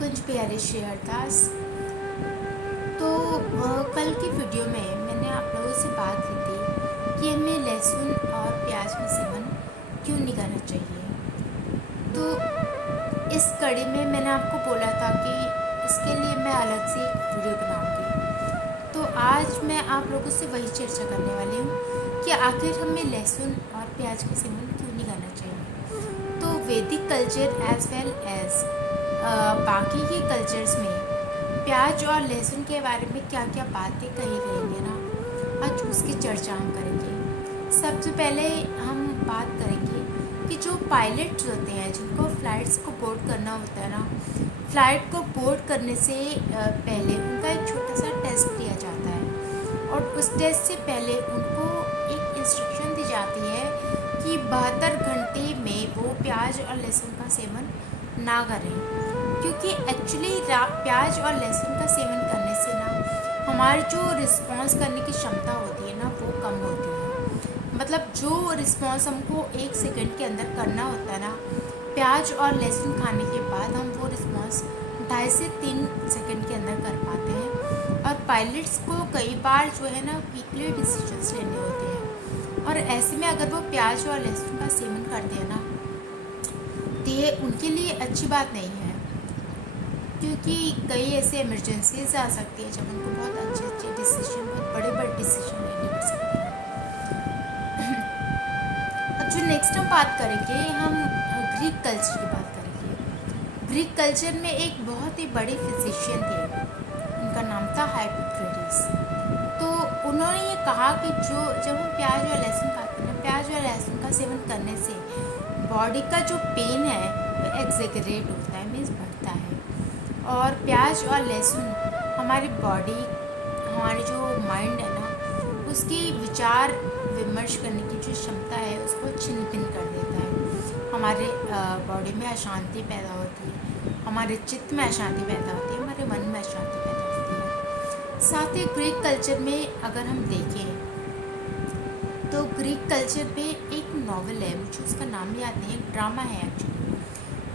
कुछ प्यारे शेयरदास। तो कल की वीडियो में मैंने आप लोगों से बात की थी कि हमें लहसुन और प्याज का सेवन क्यों नहीं करना चाहिए। तो इस कड़ी में मैंने आपको बोला था कि इसके लिए मैं अलग से एक वीडियो बनाऊंगी। तो आज मैं आप लोगों से वही चर्चा करने वाली हूँ कि आखिर हमें लहसुन और प्याज का सेवन क्यों नहीं करना चाहिए। तो वैदिक कल्चर एज वेल एज बाकी के कल्चर्स में प्याज और लहसुन के बारे में क्या क्या बातें कही गई है ना, आज उसकी चर्चा हम करेंगे। सबसे पहले हम बात करेंगे कि जो पायलट्स होते हैं जिनको फ़्लाइट्स को बोर्ड करना होता है ना, फ़्लाइट को बोर्ड करने से पहले उनका एक छोटा सा टेस्ट लिया जाता है और उस टेस्ट से पहले उनको एक इंस्ट्रक्शन दी जाती है कि 72 घंटे में वो प्याज और लहसुन का सेवन ना करें, क्योंकि एक्चुअली प्याज और लहसुन का सेवन करने से ना हमारी जो रिस्पॉन्स करने की क्षमता होती है ना वो कम होती है। मतलब जो रिस्पॉन्स हमको 1 सेकंड के अंदर करना होता है ना, प्याज और लहसुन खाने के बाद हम वो रिस्पॉन्स 2.5 से 3 सेकंड के अंदर कर पाते हैं। और पायलट्स को कई बार जो है ना क्विकली डिसीजंस लेने होते हैं, और ऐसे में अगर वो प्याज और लहसुन का सेवन करते हैं ना तो ये उनके लिए अच्छी बात नहीं है, क्योंकि कई ऐसे इमरजेंसीज आ सकती है जब उनको बहुत अच्छे डिसीजन, बहुत बड़े बड़े डिसीजन लेने पड़ सकते हैं। अब जो नेक्स्ट हम बात करेंगे, हम ग्रीक कल्चर की बात करेंगे। ग्रीक कल्चर में एक बहुत ही बड़े फिजिशियन थे, उनका नाम था हाइपोक्रेटिस। तो उन्होंने ये कहा कि जब हम प्याज और लहसुन खाते हैं, प्याज और लहसुन का सेवन करने से बॉडी का जो पेन है वो एक्सेगरेट होता है, मीन्स बढ़ता है। और प्याज और लहसुन हमारी बॉडी, हमारी जो माइंड है ना, उसकी विचार विमर्श करने की जो क्षमता है उसको छिन्न भिन्न कर देता है। हमारे बॉडी में अशांति पैदा होती है, हमारे चित्त में अशांति पैदा होती है, हमारे मन में अशांति पैदा होती है। साथ ही ग्रीक कल्चर में अगर हम देखें तो ग्रीक कल्चर में एक नॉवल है, मुझे उसका नाम याद नहीं है, ड्रामा है एक्चुअली,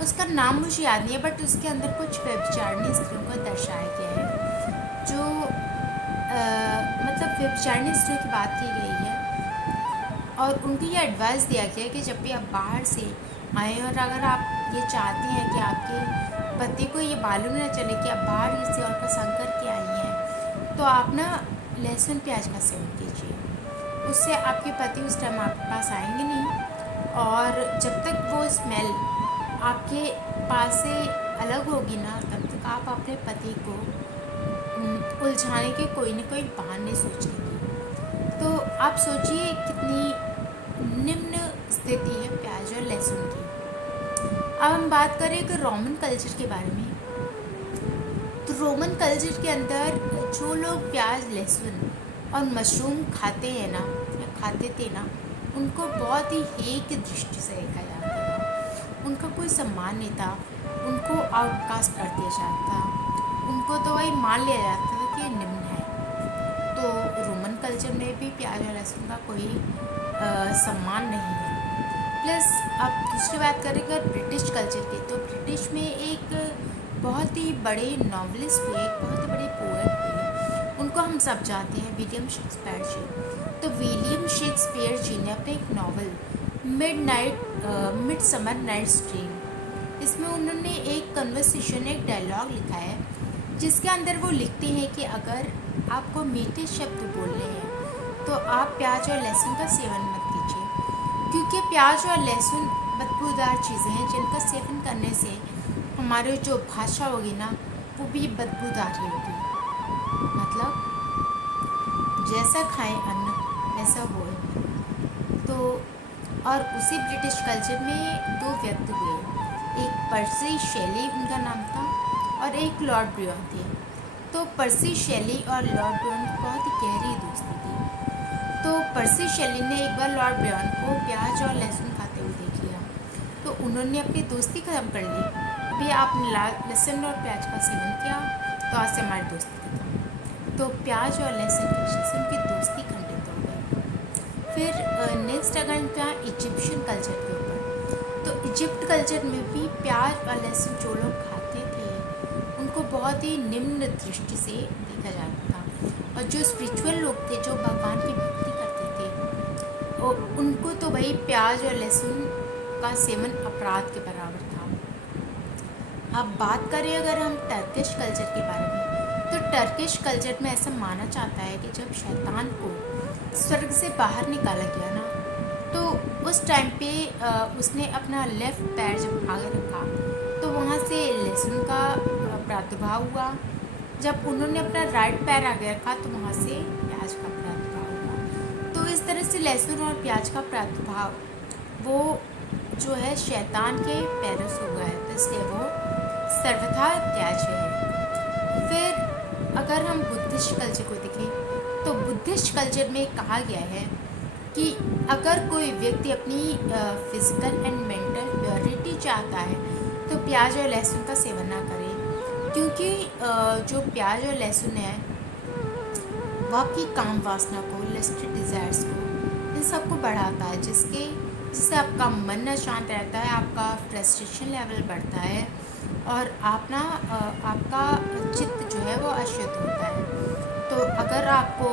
उसका नाम मुझे याद नहीं है, बट उसके अंदर कुछ व्यभिचारिणी स्त्रियों को दर्शाया गया है। जो मतलब व्यभिचारिणी स्त्रियों की बात की गई है और उनको ये एडवाइस दिया गया है कि जब भी आप बाहर से आएँ और अगर आप ये चाहते हैं कि आपके पति को ये मालूम न चले कि आप बाहर किसी और का संग करके आई हैं, तो आप ना लहसुन प्याज का सेवन कीजिए। उससे आपके पति उस टाइम आपके पास आएंगे नहीं, और जब तक वो स्मेल आपके पास से अलग होगी ना, तब तक आप अपने पति को उलझाने के कोई न कोई बहाने सोचेंगे। तो आप सोचिए कितनी निम्न स्थिति है प्याज और लहसुन की। अब हम बात करें कि रोमन कल्चर के बारे में, तो रोमन कल्चर के अंदर जो लोग प्याज, लहसुन और मशरूम खाते हैं ना, या खाते थे ना, उनको बहुत ही हेय की दृष्टि से देखा जाता था। उनका कोई सम्मान नहीं था, उनको आउटकास्ट कर दिया जाता था, उनको तो वही मान लिया जाता था कि निम्न है। तो रोमन कल्चर में भी प्याज और लहसुन का कोई सम्मान नहीं है। प्लस अब दूसरी बात करें अगर ब्रिटिश कल्चर की, तो ब्रिटिश में एक बहुत ही बड़े नॉवलिस्ट हुए, एक बहुत ही बड़े पोएट हुए, उनको हम सब जानते हैं, विलियम शेक्सपियर जी। तो विलियम शेक्सपियर जी ने अपने एक novel Midsummer Night's Dream, इसमें उन्होंने एक कन्वर्सेशन, एक डायलॉग लिखा है, जिसके अंदर वो लिखते हैं कि अगर आपको मीठे शब्द बोलने हैं तो आप प्याज और लहसुन का सेवन मत कीजिए, क्योंकि प्याज और लहसुन बदबूदार चीज़ें हैं जिनका सेवन करने से हमारी जो भाषा होगी ना वो भी बदबूदार ही होगी। मतलब जैसा खाएं अन्न वैसा होए। तो और उसी ब्रिटिश कल्चर में 2 व्यक्ति हुए, एक पर्सी शेली उनका नाम था और एक लॉर्ड ब्रायन थे। तो पर्सी शेली और लॉर्ड ब्रायन की बहुत ही गहरी दोस्ती थी। तो पर्सी शेली ने एक बार लॉर्ड ब्रायन को प्याज और लहसुन खाते हुए देख लिया, तो उन्होंने अपनी दोस्ती ख़त्म कर ली। अभी आपने लहसुन और प्याज का सेवन किया तो आज से हमारी दोस्ती खत्म। तो प्याज और लहसुन की वजह से उनकी दोस्ती खंडित हो गई। फिर नेक्स्ट अगर हम क्या इजिप्शियन कल्चर के ऊपर, तो इजिप्ट कल्चर में भी प्याज और लहसुन जो लोग खाते थे बहुत ही निम्न दृष्टि से देखा जाता था। और जो स्पिरिचुअल लोग थे, जो भगवान की भक्ति करते थे, उनको तो भाई प्याज और लहसुन का सेवन अपराध के बराबर था। अब बात करें अगर हम टर्किश कल्चर के बारे में, तो टर्किश कल्चर में ऐसा माना जाता है कि जब शैतान को स्वर्ग से बाहर निकाला गया ना, तो उस टाइम पे उसने अपना लेफ्ट पैर जब आगे रखा तो वहाँ से लहसुन का प्रादुर्भाव हुआ। जब उन्होंने अपना राइट पैर आगे रखा तो वहाँ से प्याज का प्रादुर्भाव हुआ। तो इस तरह से लहसुन और प्याज का प्रादुर्भाव वो जो है शैतान के पैरों से हुआ है, तो इसलिए वो सर्वथा त्याज्य है। फिर अगर हम बुद्धिस्ट कल्चर को देखें तो बुद्धिस्ट कल्चर में कहा गया है कि अगर कोई व्यक्ति अपनी फिजिकल एंड मेंटल प्योरिटी चाहता है तो प्याज और लहसुन का सेवन ना करे, क्योंकि जो प्याज और लहसुन है वो आपकी काम वासना को, लिस्टेड डिज़ायर्स को, इन सबको बढ़ाता है, जिससे आपका मन अशांत रहता है, आपका फ्रस्ट्रेशन लेवल बढ़ता है और आपका चित्त जो है वो अशुद्ध होता है। तो अगर आपको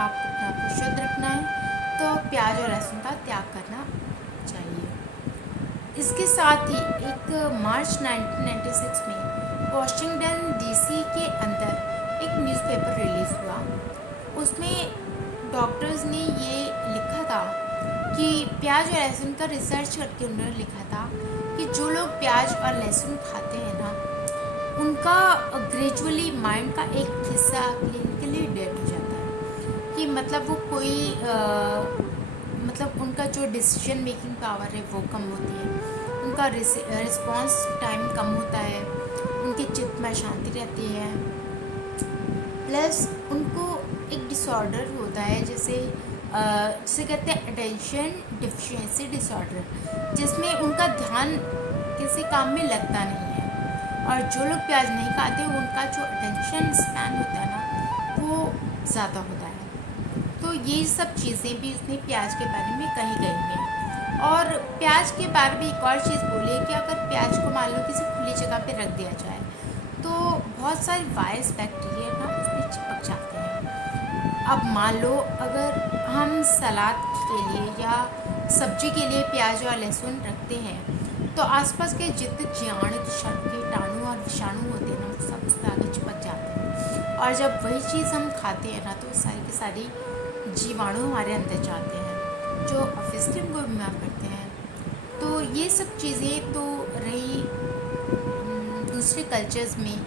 आपको अपने आप को शुद्ध रखना है तो प्याज और लहसुन का त्याग करना चाहिए। इसके साथ ही एक मार्च 1996 में वॉशिंगटन डीसी के अंदर एक न्यूज़पेपर रिलीज़ हुआ। उसमें डॉक्टर्स ने ये लिखा था कि प्याज और लहसुन का रिसर्च करके उन्होंने लिखा था कि जो लोग प्याज और लहसुन खाते हैं ना, उनका ग्रेजुअली माइंड का एक हिस्सा क्लिनिकली डेड हो जाता है। कि मतलब वो कोई मतलब उनका जो डिसीजन मेकिंग पावर है वो कम होती है, उनका रिस्पॉन्स टाइम कम होता है, उनके चित्त में शांति रहती है, प्लस उनको एक डिसऑर्डर होता है जिसे कहते हैं अटेंशन डिफिशिएंसी डिसऑर्डर, जिसमें उनका ध्यान किसी काम में लगता नहीं है। और जो लोग प्याज नहीं खाते उनका जो अटेंशन स्पैन होता है ना वो ज़्यादा होता है। तो ये सब चीज़ें भी उसने प्याज के बारे में कही गई हैं। और प्याज के बारे में एक और चीज़ बोली है कि अगर प्याज को मान लो किसी खुली जगह पे रख दिया जाए तो बहुत सारे वायरस बैक्टीरिया ना उसमें चिपक जाते हैं। अब मान लो अगर हम सलाद के लिए या सब्जी के लिए प्याज और लहसुन रखते हैं तो आसपास के जितने कीटाणु और विषाणु होते हैं ना वो सब उसमें आगे चिपक जाते हैं। और जब वही चीज़ हम खाते हैं ना तो सारी की सारी जीवाणु हमारे अंदर जाते हैं जो ऑब्वियसली हमको बीमार करते हैं। तो ये सब चीज़ें तो रही दूसरे कल्चर्स में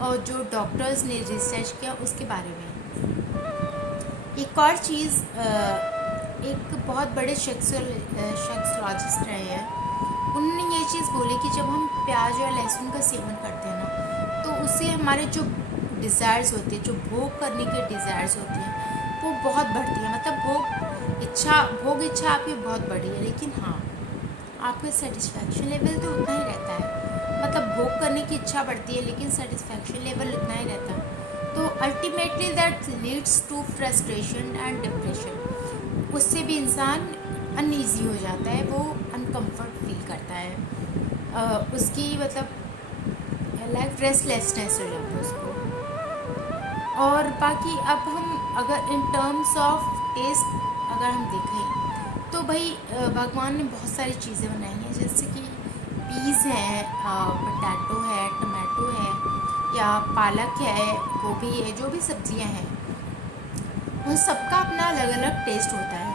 और जो डॉक्टर्स ने रिसर्च किया उसके बारे में। एक और चीज़ एक बहुत बड़े सेक्सोलॉजिस्ट रहे हैं, उन्होंने ये चीज़ बोली कि जब हम प्याज और लहसुन का सेवन करते हैं ना तो उससे हमारे जो डिज़ायर्स होते हैं, जो भोग करने के डिज़ायर्स होते हैं वो बहुत बढ़ती है। मतलब भोग इच्छा आपकी बहुत बड़ी है, लेकिन हाँ आपका सेटिस्फैक्शन लेवल तो उतना ही रहता है। मतलब भोग करने की इच्छा बढ़ती है लेकिन सेटिस्फैक्शन लेवल उतना ही रहता है। तो ultimately that leads to frustration and depression. उससे भी इंसान अनईजी हो जाता है, वो अनकम्फर्ट फील करता है, उसकी मतलब लाइफ रेस्टलेसनेस हो जाता है उसको। और बाकी अब हम अगर इन टर्म्स ऑफ टेस्ट अगर हम देखें तो भाई भगवान ने बहुत सारी चीज़ें बनाई हैं, जैसे कि पीज़ है, पोटैटो है, टमाटो है या पालक है, गोभी है, जो भी सब्जियां हैं उन सबका अपना अलग अलग टेस्ट होता है।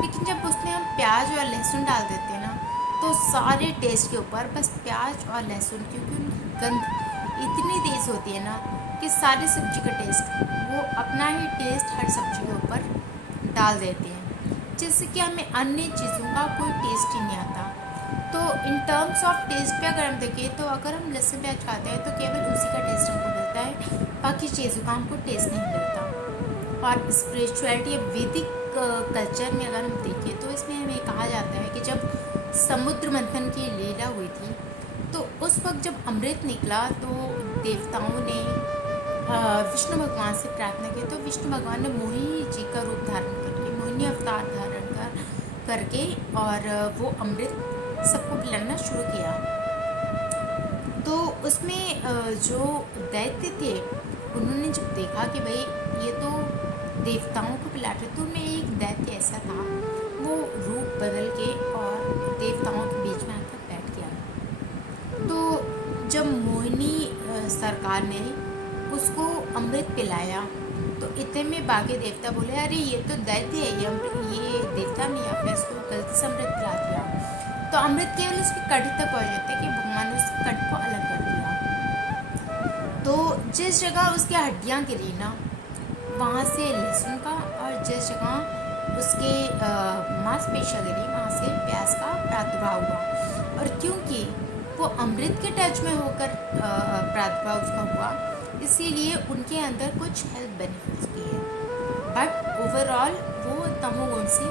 लेकिन जब उसमें हम प्याज और लहसुन डाल देते हैं ना तो सारे टेस्ट के ऊपर बस प्याज और लहसुन, क्योंकि उनकी गंध इतनी तेज़ होती है ना कि सारी सब्जी का टेस्ट वो अपना ही टेस्ट हर सब्जी के ऊपर डाल देते हैं, जिससे कि हमें अन्य चीज़ों का कोई टेस्ट ही नहीं आता। तो इन टर्म्स ऑफ टेस्ट पे अगर हम देखें तो अगर हम लहसुन प्याज खाते हैं तो केवल उसी का टेस्ट हमको मिलता है, बाकी चीज़ों का हमको टेस्ट नहीं मिलता। और स्पिरिचुअलिटी वैदिक कल्चर में अगर हम देखें तो इसमें हमें कहा जाता है कि जब समुद्र मंथन की लीला हुई थी तो उस वक्त जब अमृत निकला तो देवताओं ने विष्णु भगवान से प्रार्थना की, तो विष्णु भगवान ने मोहिनी जी का रूप धारण करके, मोहिनी अवतार धारण करके और वो अमृत सबको पिलाना शुरू किया। तो उसमें जो दैत्य थे उन्होंने जब देखा कि भाई ये तो देवताओं को पिला रहे, तो उनमें एक दैत्य ऐसा था, वो रूप बदल के और देवताओं के बीच में आकर बैठ गया। तो जब मोहिनी सरकार ने उसको अमृत पिलाया तो इतने में बाकी देवता बोले, अरे ये तो दैत्य है, ये देवता नहीं, आपने इसको गलती से अमृत पिला दिया। तो अमृत केवल उसकी कड़ी तक पहुँचे थे कि भगवान ने उसकी कड़ी को अलग कर दिया। तो जिस जगह उसकी हड्डियाँ गिरी ना, वहाँ से लहसुन का, और जिस जगह उसके मांसपेशियाँ गिरी वहाँ से प्याज का प्रादुर्भाव हुआ। और क्योंकि वो अमृत के टच में होकर प्रादुर्भाव उसका हुआ, इसीलिए उनके अंदर कुछ हेल्थ बेनिफिट्स भी है, बट ओवरऑल वो तमोगुण से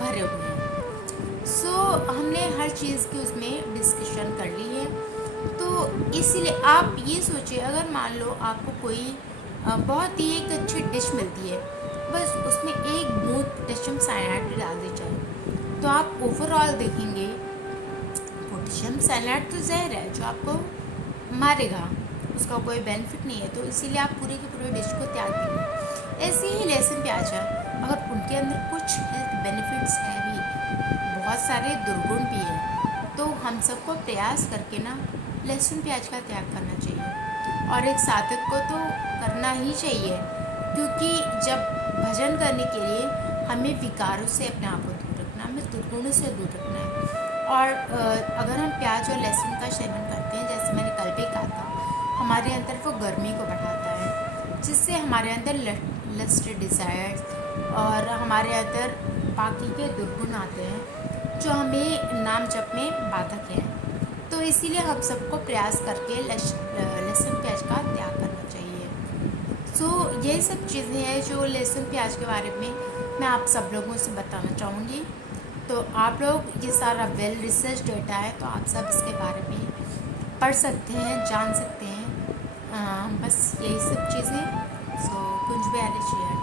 भरे हुए हैं। सो हमने हर चीज़ की उसमें डिस्कशन कर ली है। तो इसीलिए आप ये सोचिए, अगर मान लो आपको कोई बहुत ही एक अच्छी डिश मिलती है, बस उसमें एक बूंद पोटेशियम साइनाइड डाल दी जाए, तो आप ओवरऑल देखेंगे पोटेशियम साइनाइड तो जहर है जो आपको मारेगा, उसका कोई बेनिफिट नहीं है। तो इसीलिए आप पूरे के पूरे डिश को त्याग देंगे। ऐसे ही लहसुन प्याज है, अगर उनके अंदर कुछ हेल्थ बेनिफिट्स है भी, बहुत सारे दुर्गुण भी है, तो हम सबको प्रयास करके ना लहसुन प्याज का त्याग करना चाहिए। और एक साधक को तो करना ही चाहिए, क्योंकि जब भजन करने के लिए हमें विकारों से अपने आप को दूर रखना, हमें दुर्गुणों से दूर रखना है। और अगर हम प्याज और लहसुन का सेवन करते हैं, जैसे मैंने कल भी कहा था, हमारे अंदर वो गर्मी को बढ़ाता है, जिससे हमारे अंदर लस्ट डिज़ायर्स और हमारे अंदर बाकी के दुर्गुण आते हैं जो हमें नाम जप में बाधक हैं। तो इसीलिए हम सबको प्रयास करके लहसुन प्याज का त्याग करना चाहिए। सो यही सब चीज़ें हैं जो लहसुन प्याज के बारे में मैं आप सब लोगों से बताना चाहूँगी। तो आप लोग, ये सारा वेल रिसर्च डेटा है, तो आप सब इसके बारे में पढ़ सकते हैं, जान सकते हैं। बस यही सब चीज़ें। सो कुंज भी शेयर